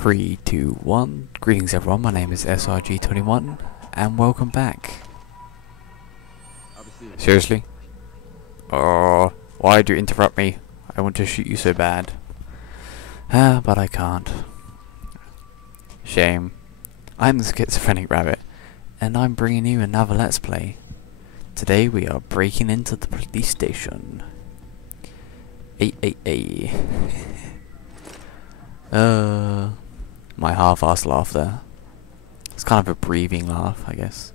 3, 2, 1. Greetings everyone, my name is SRG21 and welcome back. Seriously? Oh, why do you interrupt me? I want to shoot you so bad. But I can't. Shame. I'm the schizophrenic rabbit and I'm bringing you another let's play. Today we are breaking into the police station. Ay. My half-assed laugh there. It's kind of a breathing laugh, I guess.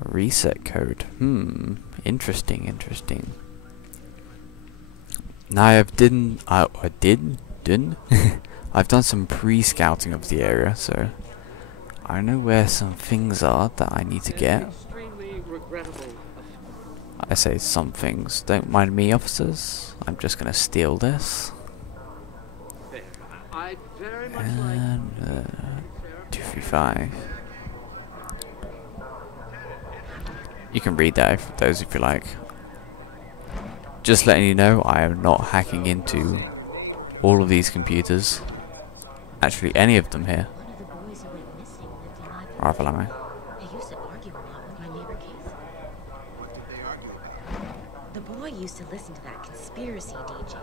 A reset code. Interesting. Now I've didn't. I've done some pre-scouting of the area, so I know where some things are that I need to get. I say some things. Don't mind me, officers. I'm just gonna steal this. And 235. You can read that if those if you like. Just letting you know, I am not hacking into all of these computers. Actually, any of them here. Rifle ammo. The boy used to listen to that conspiracy DJ.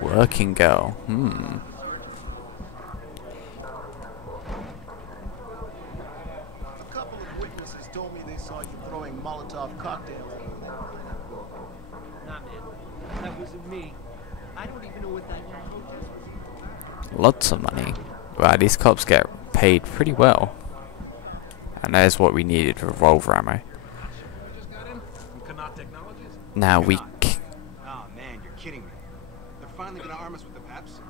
Working girl. A couple of witnesses told me they saw you throwing Molotov cocktails. Nah, man. That wasn't me. I don't even know what that protest was. Lots of money. Wow, these cops get paid pretty well. And there's what we needed for revolver ammo. Now we. Oh man, you're kidding me. They're finally gonna arm us with the PEPs?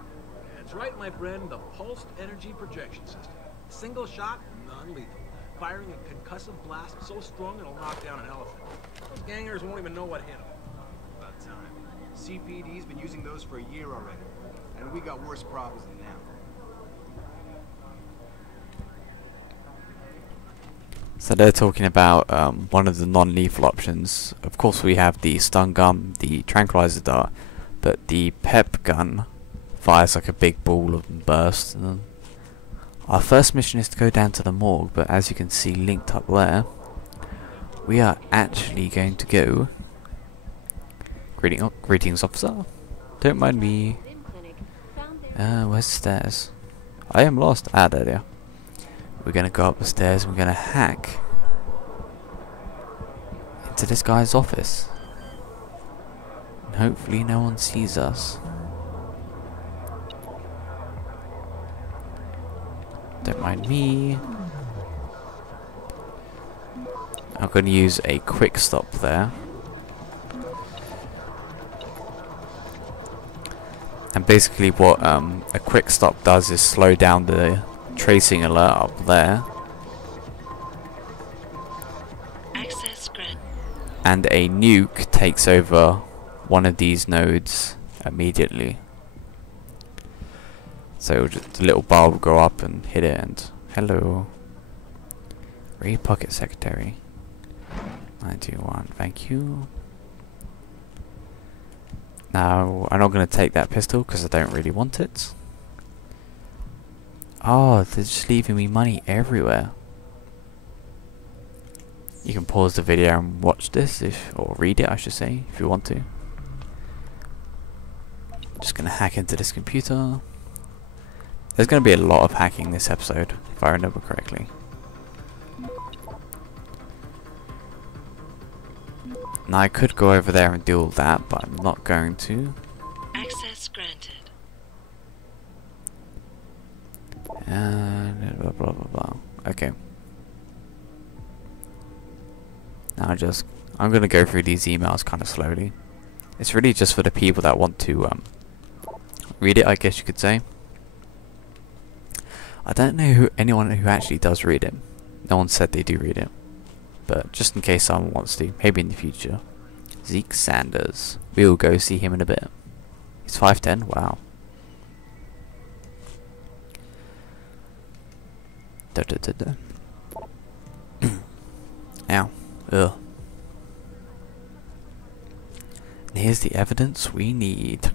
That's right, my friend. The pulsed energy projection system. Single shot, non-lethal. Firing a concussive blast so strong it'll knock down an elephant. Those gangers won't even know what hit them. About time. CPD's been using those for a year already. And we got worse problems than them. So they're talking about one of the non-lethal options. Of course we have the stun gun, the tranquilizer dart, but the pep gun fires like a big ball and bursts. And our first mission is to go down to the morgue, but as you can see linked up there, we are actually going to go... Greetings officer. Don't mind me. Where's the stairs? I am lost. Ah, there they are. We're gonna go up the stairs and we're gonna hack into this guy's office. And hopefully no one sees us. Don't mind me. I'm gonna use a quick stop there. And basically what a quick stop does is slow down the tracing alert up there. Access grant. And a nuke takes over one of these nodes immediately. So the little bar will go up and hit it and hello. Read pocket secretary. 921, thank you. Now I'm not going to take that pistol because I don't really want it. Oh, they're just leaving me money everywhere. You can pause the video and watch this, or read it I should say, if you want to. Just gonna hack into this computer. There's gonna be a lot of hacking this episode, if I remember correctly. Now I could go over there and do all that, but I'm not going to. Access granted. And blah. Okay. Now I'm gonna go through these emails kind of slowly. It's really just for the people that want to read it, I guess you could say. I don't know anyone who actually does read it. No one said they do read it, but just in case someone wants to, maybe in the future. Zeke Sanders. We'll go see him in a bit. He's 5'10". Wow. Ow. Ugh. Here's the evidence we need.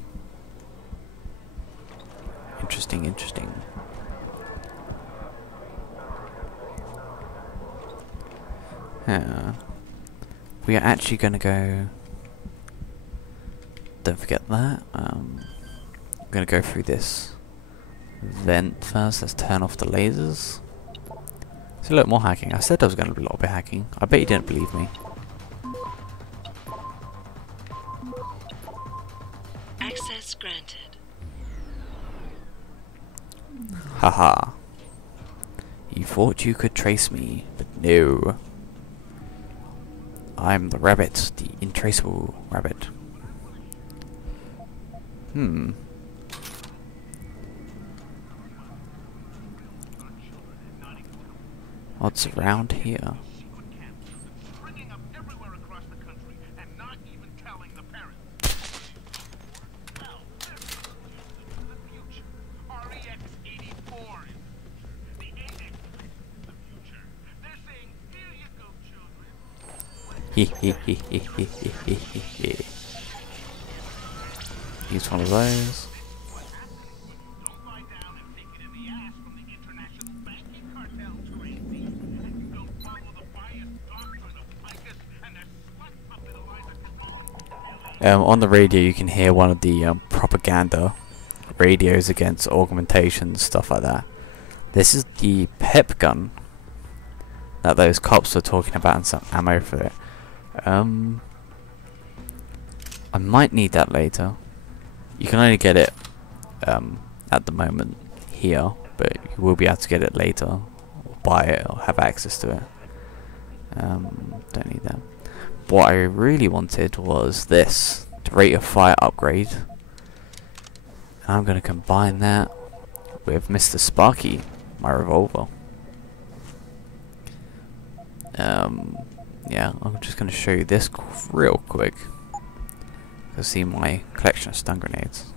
Interesting, interesting. We are actually going to go... Don't forget that. I'm going to go through this vent first. Let's turn off the lasers. It's a little more hacking. I said there was going to be a lot of hacking. I bet you didn't believe me. Access granted. Haha. You thought you could trace me, but no. I'm the rabbit, the intraceable rabbit. What's around here? Springing up everywhere across the country and not even telling the parents. Well, this is the future. REX-84 is the AX is the future. They're saying, here you go, children. Use one of those. Don't lie down and take it in the ass from the international banking cartel, Tracy. And don't follow the biased doctrine of Icus and their slut puppet Eliza. On the radio you can hear one of the propaganda radios against augmentation, stuff like that. This is the pep gun that those cops were talking about and some ammo for it. I might need that later. You can only get it at the moment here, but you will be able to get it later, or buy it, or have access to it. Don't need that. What I really wanted was this, the rate of fire upgrade. And I'm going to combine that with Mr. Sparky, my revolver. Yeah, I'm just going to show you this real quick. You'll see my collection of stun grenades.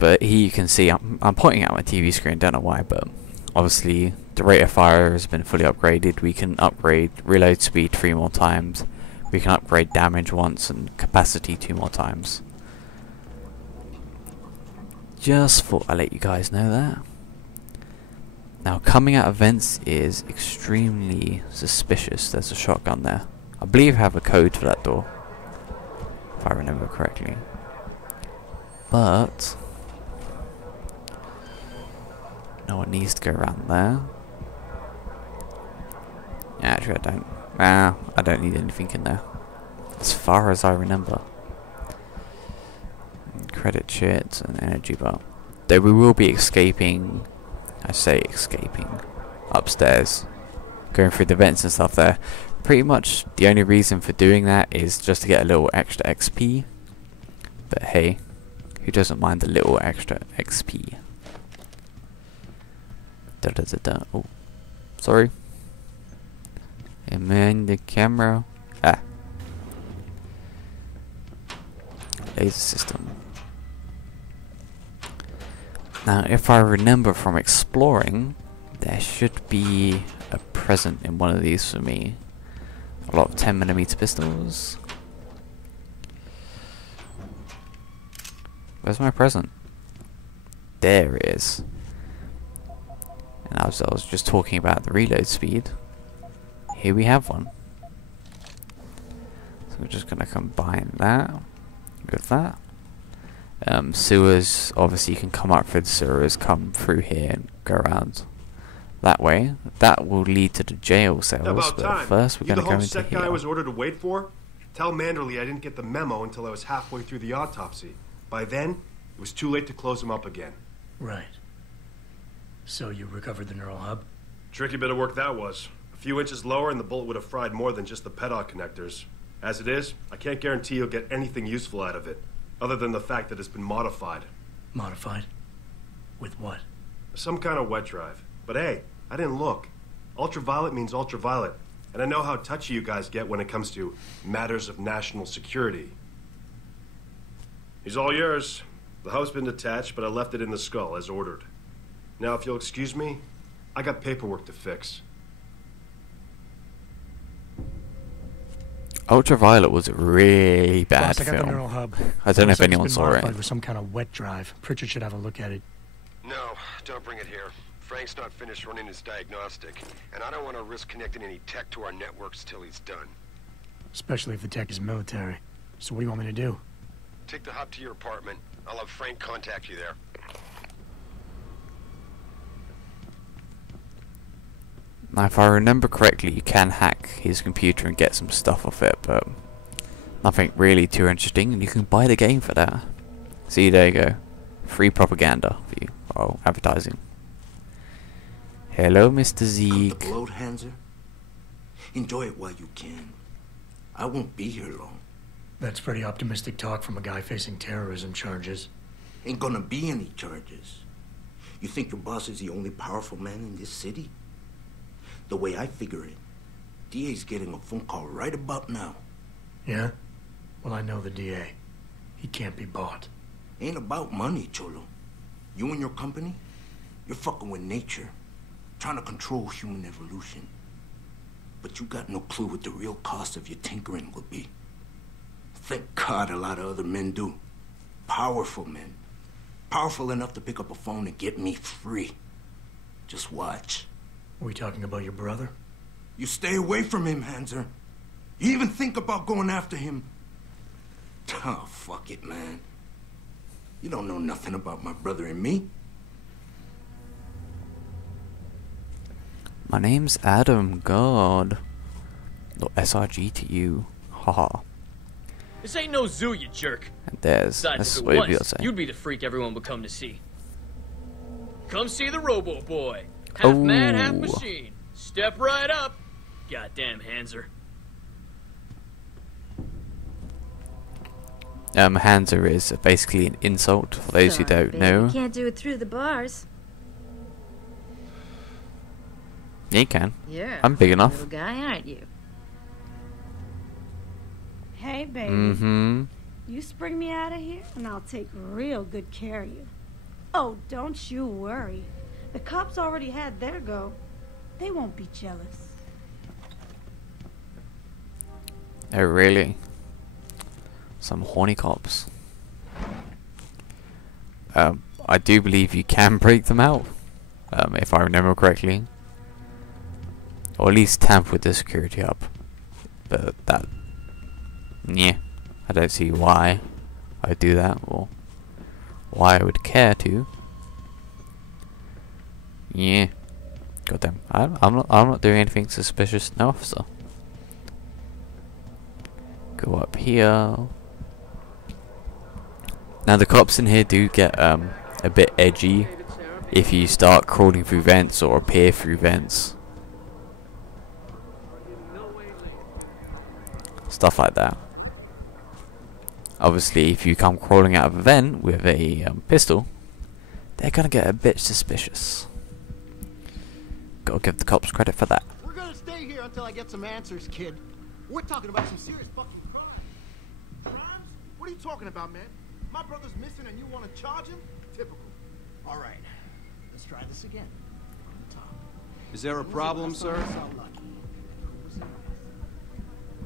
But here you can see I'm pointing at my TV screen, don't know why, but obviously the rate of fire has been fully upgraded. We can upgrade reload speed 3 more times. We can upgrade damage once and capacity 2 more times. Just thought I'd let you guys know that. Now coming out of vents is extremely suspicious. There's a shotgun there. I believe I have a code for that door, if I remember correctly. But no one needs to go around there. Actually, I don't. I don't need anything in there, as far as I remember. Credit shit and energy bar. Though we will be escaping. I say escaping upstairs, going through the vents and stuff there. Pretty much the only reason for doing that is just to get a little extra XP. But hey, who doesn't mind a little extra XP? Da da da da. Oh, sorry. I'm in the camera. Laser system. Now, if I remember from exploring, there should be a present in one of these for me. A lot of 10mm pistols. Where's my present? There it is. And I was just talking about the reload speed. Here we have one. So we're just going to combine that with that. Sewers, obviously you can come up through the sewers, come through here and go around that way. That will lead to the jail cells, About but time. first we're going to go into Homesec guy I here. was ordered to wait for? Tell Manderley I didn't get the memo until I was halfway through the autopsy. By then, it was too late to close him up again. Right. So you recovered the neural hub? Tricky bit of work that was. A few inches lower and the bullet would have fried more than just the pedal connectors. As it is, I can't guarantee you'll get anything useful out of it, other than the fact that it's been modified. Modified? With what? Some kind of wet drive. But hey, I didn't look. Ultraviolet means ultraviolet, and I know how touchy you guys get when it comes to matters of national security. He's all yours. The hub's been detached, but I left it in the skull as ordered. Now, if you'll excuse me, I got paperwork to fix. Ultraviolet was a really bad Boss, I got the film. neural hub. I don't know if Looks like anyone it's saw been it. modified with some kind of wet drive. Pritchard should have a look at it. No, don't bring it here. Frank's not finished running his diagnostic, and I don't want to risk connecting any tech to our networks till he's done. Especially if the tech is military. So what do you want me to do? Take the hub to your apartment. I'll have Frank contact you there. Now, if I remember correctly, you can hack his computer and get some stuff off it, but nothing really too interesting, and you can buy the game for that. See, there you go. Free propaganda for you. Oh, advertising. Hello, Mr. Zeke. Gloat, Hanser. Enjoy it while you can. I won't be here long. That's pretty optimistic talk from a guy facing terrorism charges. Ain't gonna be any charges. You think your boss is the only powerful man in this city? The way I figure it, DA's getting a phone call right about now. Yeah? Well, I know the DA. He can't be bought. Ain't about money, Cholo. You and your company, you're fucking with nature, trying to control human evolution. But you got no clue what the real cost of your tinkering will be. Thank God a lot of other men do. Powerful men. Powerful enough to pick up a phone and get me free. Just watch. Are we talking about your brother? You stay away from him, Hanser. You even think about going after him. Oh, fuck it, man. You don't know nothing about my brother and me. My name's Adam. God. No SRG to you. Haha. This ain't no zoo, you jerk. And there's. Besides, That's if what it you'll was, say. you'd be the freak everyone would come to see. Come see the Robo Boy. Half man, half Oh. machine. Step right up. Goddamn Hanser. Hanser is basically an insult for those who Sorry, don't baby, know. You can't do it through the bars. Yeah, you can. Yeah. I'm big enough. Little guy, aren't you? Hey, baby. Mm-hmm. You spring me out of here, and I'll take real good care of you. Oh, don't you worry. The cops already had their go. They won't be jealous. Oh, really? Some horny cops. I do believe you can break them out, if I remember correctly. Or at least tamper with the security hub. But that... yeah. I don't see why I'd do that, or why I would care to. Yeah. Goddamn. I'm not doing anything suspicious, no, officer. Go up here. Now the cops in here do get a bit edgy if you start crawling through vents or appear through vents. Stuff like that. Obviously, if you come crawling out of a vent with a pistol, they're gonna get a bit suspicious. Gotta give the cops credit for that. We're gonna stay here until I get some answers, kid. We're talking about some serious fucking crimes. Crimes? What are you talking about, man? My brother's missing and you want to charge him? Typical. All right, let's try this again. On the top. Is there a problem, sir?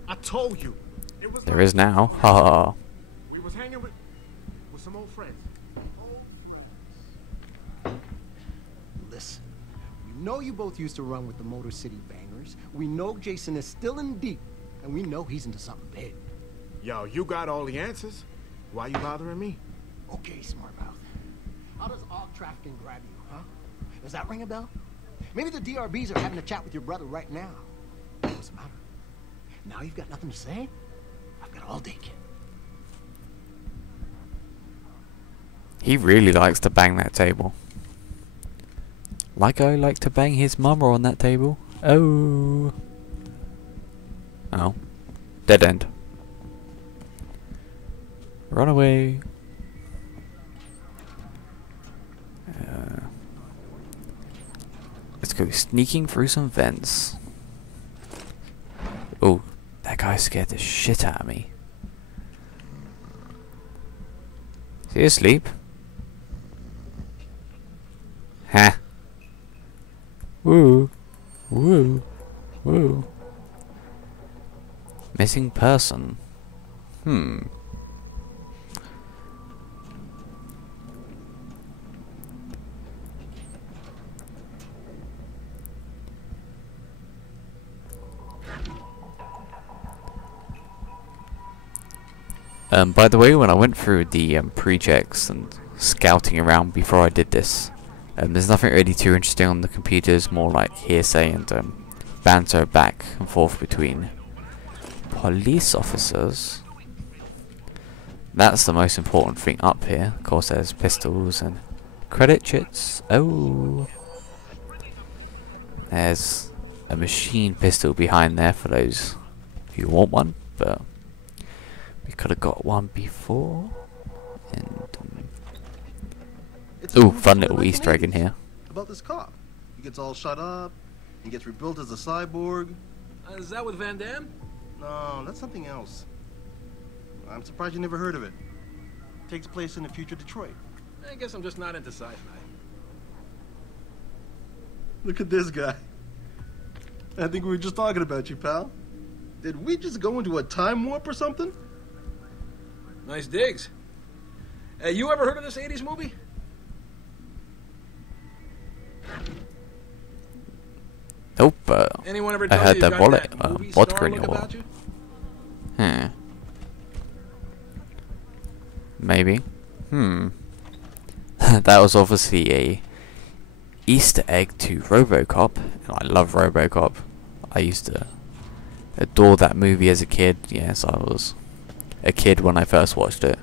I told you. It was There is now. Ha. We was hanging with some old friends. Listen, we know you both used to run with the Motor City Bangers. We know Jason is still in deep, and we know he's into something big. Yo, you got all the answers. Why you bothering me? Okay, smart mouth. How does AUG trafficking grab you, huh? Does that ring a bell? Maybe the DRBs are having a chat with your brother right now. What's the matter? Now you've got nothing to say? I've got all day, kid. He really likes to bang that table. Like I like to bang his mama on that table. Oh. Oh. Dead end. Run away. Let's go sneaking through some vents. Oh, that guy scared the shit out of me. Is he asleep? Ha. Woo. Woo. Woo. Missing person. By the way, when I went through the pre-checks and scouting around before I did this, there's nothing really too interesting on the computers, more like hearsay and banter back and forth between police officers. That's the most important thing up here. Of course, there's pistols and credit chits. Oh, there's a machine pistol behind there for those who want one, but we could have got one before. And ooh, fun little Easter egg in here. About this cop. He gets all shut up. He gets rebuilt as a cyborg. Is that with Van Damme? No, that's something else. I'm surprised you never heard of it. Takes place in the future Detroit. I guess I'm just not into sci-fi. Look at this guy. I think we were just talking about you, pal. Did we just go into a time warp or something? Nice digs. You ever heard of this 80s movie? Nope, Anyone ever I tell heard you that got wallet, that movie vodka star in your look wallet. about you? Maybe. That was obviously a Easter egg to RoboCop. I love RoboCop. I used to adore that movie as a kid. Yes, I was a kid when I first watched it.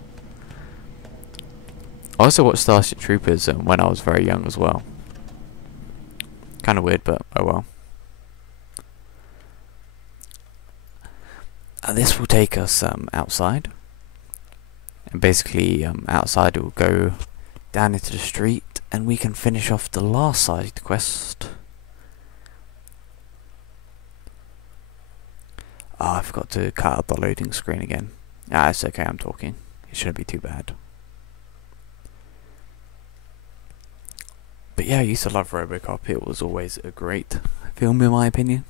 I also watched Starship Troopers when I was very young as well. Kind of weird, but oh well. This will take us outside. And basically outside it will go down into the street and we can finish off the last side quest. Oh, I forgot to cut out the loading screen again. Ah, it's okay, I'm talking. It shouldn't be too bad. But yeah, I used to love RoboCop. It was always a great film in my opinion.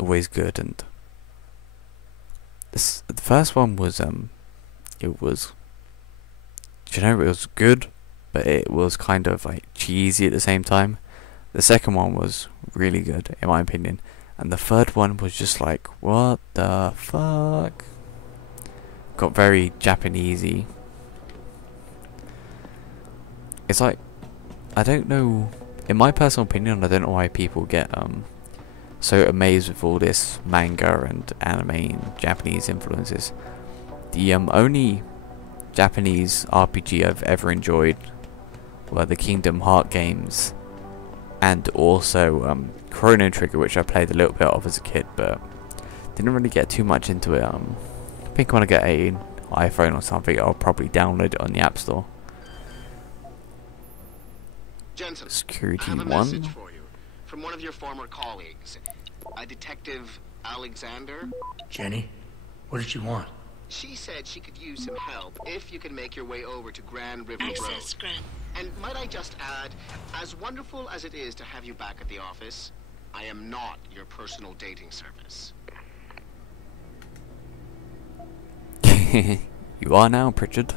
Always good, and the first one was it was, you know, it was good, but it was kind of like cheesy at the same time. The second one was really good in my opinion, and the third one was just like, what the fuck? Got very Japanesey. It's like, I don't know, in my personal opinion, I don't know why people get so amazed with all this manga and anime and Japanese influences. The only Japanese RPG I've ever enjoyed were the Kingdom Hearts games, and also Chrono Trigger, which I played a little bit of as a kid, but didn't really get too much into it. I think when I get an iPhone or something, I'll probably download it on the App Store. Jensen, Security I have a 1. message for you from one of your former colleagues, a Detective Alexander. Jenny, what did she want? She said she could use some help if you can make your way over to Grand River Access Road. grant. And might I just add, as wonderful as it is to have you back at the office, I am not your personal dating service. You are now, Pritchard.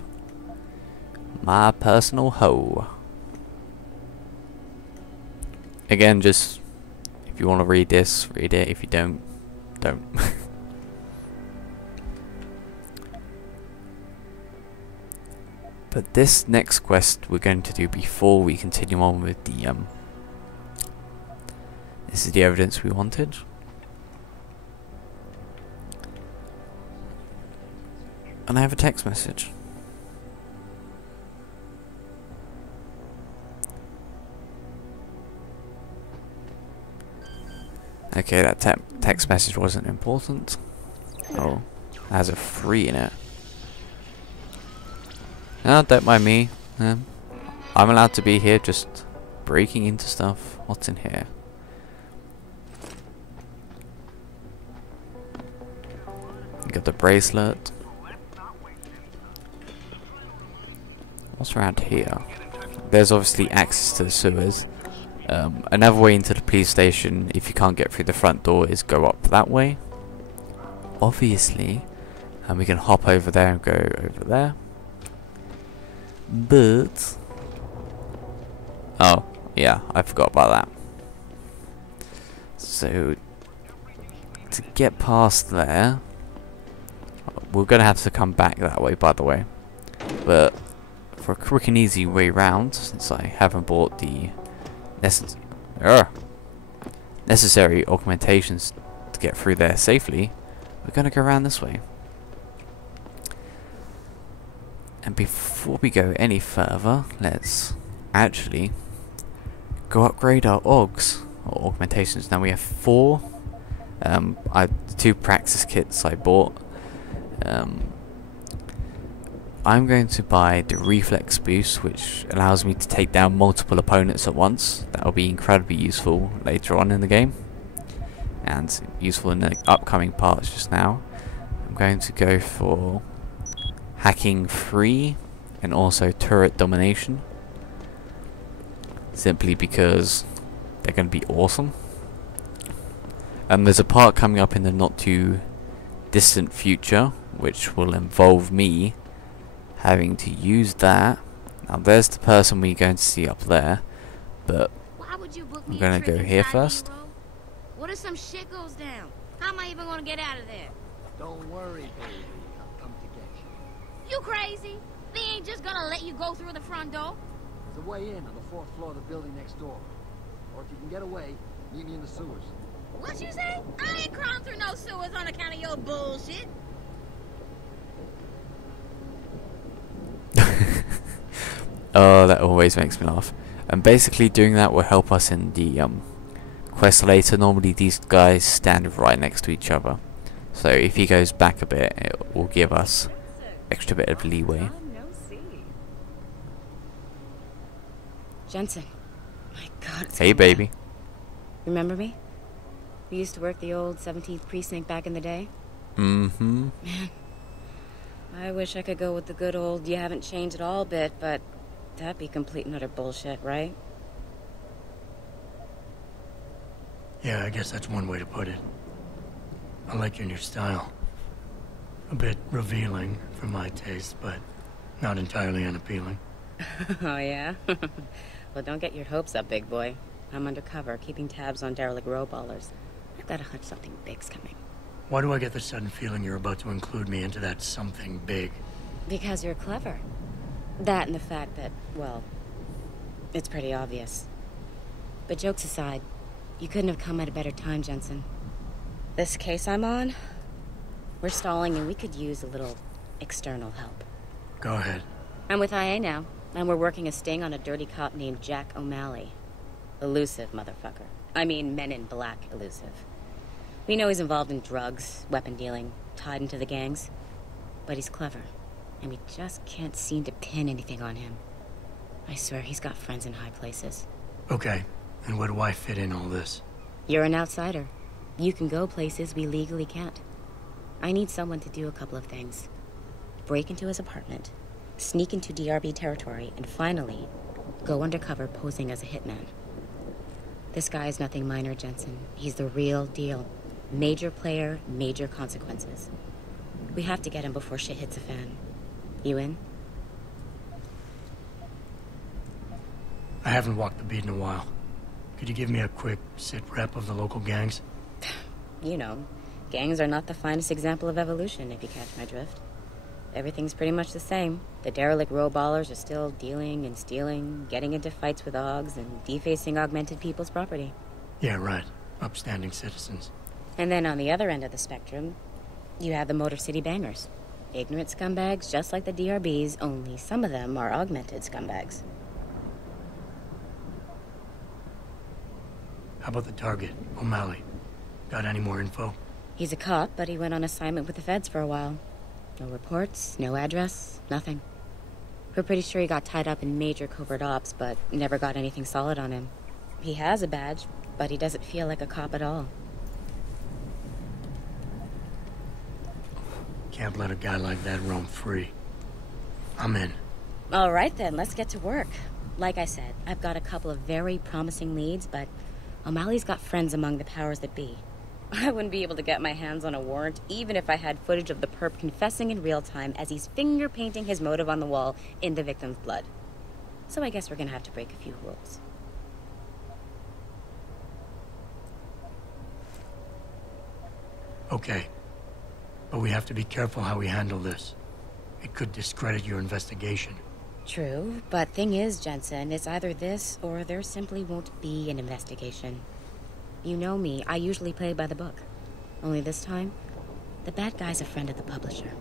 My personal hoe. Again, just if you want to read this, read it. If you don't, don't. But this next quest we're going to do before we continue on with the this is the evidence we wanted. And I have a text message. Okay, that text message wasn't important. Oh, it has a 3 in it. No, don't mind me. I'm allowed to be here, just breaking into stuff. What's in here? You got the bracelet. What's around here? There's obviously access to the sewers. Another way into the police station, if you can't get through the front door, is go up that way. obviously. And we can hop over there and go over there. But... oh, yeah, I forgot about that. So, to get past there... we're going to have to come back that way, by the way. But, for a quick and easy way round, since I haven't bought the necessary augmentations to get through there safely, we're going to go around this way. And before we go any further, let's actually go upgrade our augs, or augmentations. Now we have 4. I 2 praxis kits I bought. I'm going to buy the reflex boost, which allows me to take down multiple opponents at once. That will be incredibly useful later on in the game, and useful in the upcoming parts just now. I'm going to go for hacking 3 and also turret domination, simply because they're going to be awesome. There's a part coming up in the not too distant future which will involve me having to use that. Now there's the person we're going to see up there, but I'm going to go here first. What if some shit goes down? How am I even going to get out of there? Don't worry, baby. I'll come to get you. You crazy? They ain't just gonna let you go through the front door? There's a way in on the 4th floor of the building next door. Or if you can get away, meet me in the sewers. What you say? I ain't crawling through no sewers on account of your bullshit. Oh, that always makes me laugh. And basically doing that will help us in the quest later. Normally these guys stand right next to each other, so if he goes back a bit, it will give us extra bit of leeway. Jensen, my God. Hey, baby. Remember me? We used to work the old 17th precinct back in the day. Mm-hmm. Man, I wish I could go with the good old "you haven't changed at all" bit, but that'd be complete and utter bullshit, right? Yeah, I guess that's one way to put it. I like your new style. A bit revealing for my taste, but not entirely unappealing. Oh, yeah? Well, don't get your hopes up, big boy. I'm undercover, keeping tabs on derelict row ballers. I've got a hunch something big's coming. Why do I get the sudden feeling you're about to include me into that something big? Because you're clever. That and the fact that, well, it's pretty obvious. But jokes aside, you couldn't have come at a better time, Jensen. This case I'm on, we're stalling and we could use a little external help. Go ahead. I'm with IA now, and we're working a sting on a dirty cop named Jack O'Malley. Elusive motherfucker. I mean, Men in Black elusive. We know he's involved in drugs, weapon dealing, tied into the gangs. But he's clever, and we just can't seem to pin anything on him. I swear he's got friends in high places. Okay, and where do I fit in all this? You're an outsider. You can go places we legally can't. I need someone to do a couple of things. Break into his apartment, sneak into DRB territory, and finally, go undercover posing as a hitman. This guy is nothing minor, Jensen. He's the real deal. Major player, major consequences. We have to get him before shit hits the fan. You in? I haven't walked the beat in a while. Could you give me a quick sit rep of the local gangs? You know, gangs are not the finest example of evolution, if you catch my drift. Everything's pretty much the same. The derelict row ballers are still dealing and stealing, getting into fights with augs, and defacing augmented people's property. Yeah, right. Upstanding citizens. And then on the other end of the spectrum, you have the Motor City Bangers. Ignorant scumbags just like the DRBs, only some of them are augmented scumbags. How about the target, O'Malley? Got any more info? He's a cop, but he went on assignment with the feds for a while. No reports, no address, nothing. We're pretty sure he got tied up in major covert ops, but never got anything solid on him. He has a badge, but he doesn't feel like a cop at all. Can't let a guy like that roam free. I'm in. All right then, let's get to work. Like I said, I've got a couple of very promising leads, but O'Malley's got friends among the powers that be. I wouldn't be able to get my hands on a warrant, even if I had footage of the perp confessing in real time as he's finger painting his motive on the wall in the victim's blood. So I guess we're gonna have to break a few rules. Okay. But we have to be careful how we handle this. It could discredit your investigation. True, but thing is, Jensen, it's either this or there simply won't be an investigation. You know me, I usually play by the book. Only this time, the bad guy's a friend of the publisher.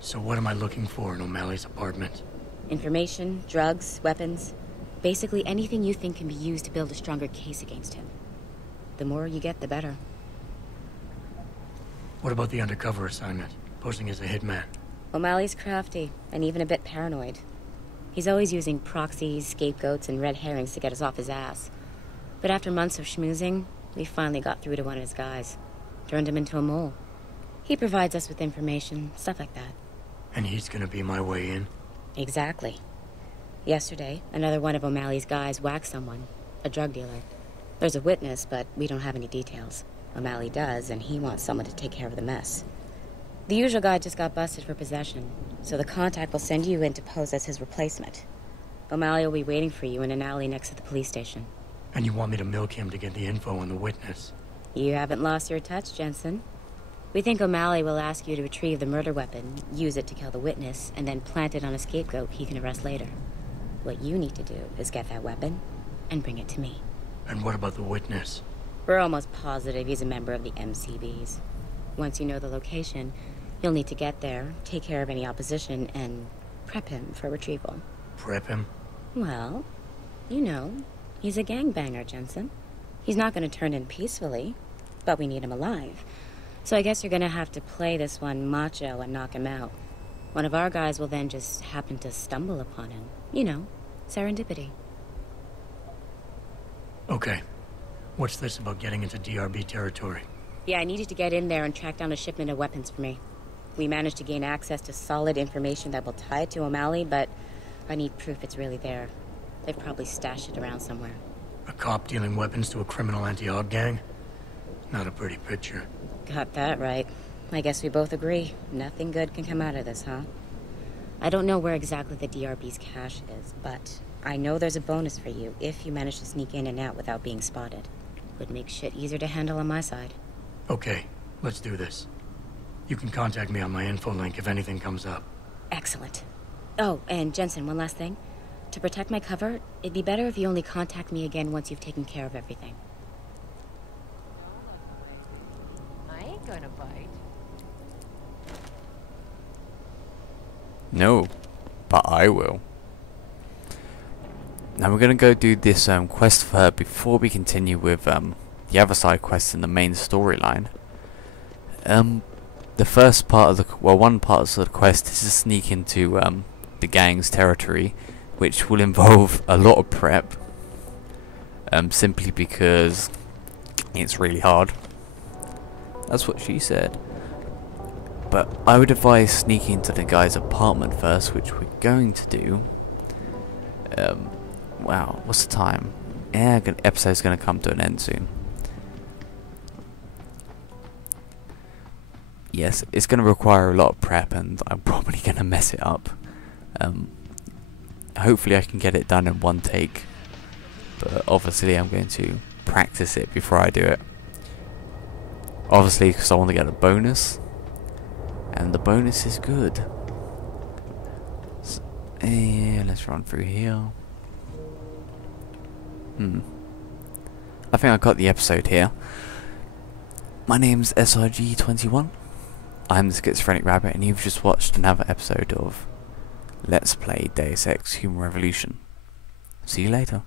So what am I looking for in O'Malley's apartment? Information, drugs, weapons. Basically anything you think can be used to build a stronger case against him. The more you get, the better. What about the undercover assignment? Posing as a hitman? O'Malley's crafty, and even a bit paranoid. He's always using proxies, scapegoats, and red herrings to get us off his ass. But after months of schmoozing, we finally got through to one of his guys. Turned him into a mole. He provides us with information, stuff like that. And he's gonna be my way in? Exactly. Yesterday, another one of O'Malley's guys whacked someone, a drug dealer. There's a witness, but we don't have any details. O'Malley does, and he wants someone to take care of the mess. The usual guy just got busted for possession, so the contact will send you in to pose as his replacement. O'Malley will be waiting for you in an alley next to the police station. And you want me to milk him to get the info on the witness? You haven't lost your touch, Jensen. We think O'Malley will ask you to retrieve the murder weapon, use it to kill the witness, and then plant it on a scapegoat he can arrest later. What you need to do is get that weapon and bring it to me. And what about the witness? We're almost positive he's a member of the MCBs. Once you know the location, you'll need to get there, take care of any opposition, and prep him for retrieval. Prep him? Well, you know, he's a gangbanger, Jensen. He's not going to turn in peacefully, but we need him alive. So I guess you're going to have to play this one macho and knock him out. One of our guys will then just happen to stumble upon him. You know, serendipity. Okay. What's this about getting into DRB territory? Yeah, I needed to get in there and track down a shipment of weapons for me. We managed to gain access to solid information that will tie it to O'Malley, but I need proof it's really there. They've probably stashed it around somewhere. A cop dealing weapons to a criminal anti-hog gang? Not a pretty picture. Got that right. I guess we both agree. Nothing good can come out of this, huh? I don't know where exactly the DRB's cache is, but I know there's a bonus for you if you manage to sneak in and out without being spotted. Would make shit easier to handle on my side. Okay, let's do this. You can contact me on my info link if anything comes up. Excellent. Oh, and Jensen, one last thing. To protect my cover, it'd be better if you only contact me again once you've taken care of everything. I ain't gonna bite. No, but I will. Now we're gonna go do this quest for her before we continue with the other side quests in the main storyline. The first part of the one part of the quest is to sneak into the gang's territory, which will involve a lot of prep. Simply because it's really hard. That's what she said. But I would advise sneaking into the guy's apartment first, which we're going to do. Wow, what's the time? Yeah, episode's going to come to an end soon. Yes, it's going to require a lot of prep, and I'm probably going to mess it up. Hopefully I can get it done in one take, but obviously I'm going to practice it before I do it. Obviously, because I want to get a bonus, and the bonus is good. So, let's run through here. I think I got the episode here. My name's SRG21. I'm the Schizophrenic Rabbit, and you've just watched another episode of Let's Play Deus Ex Human Revolution. See you later.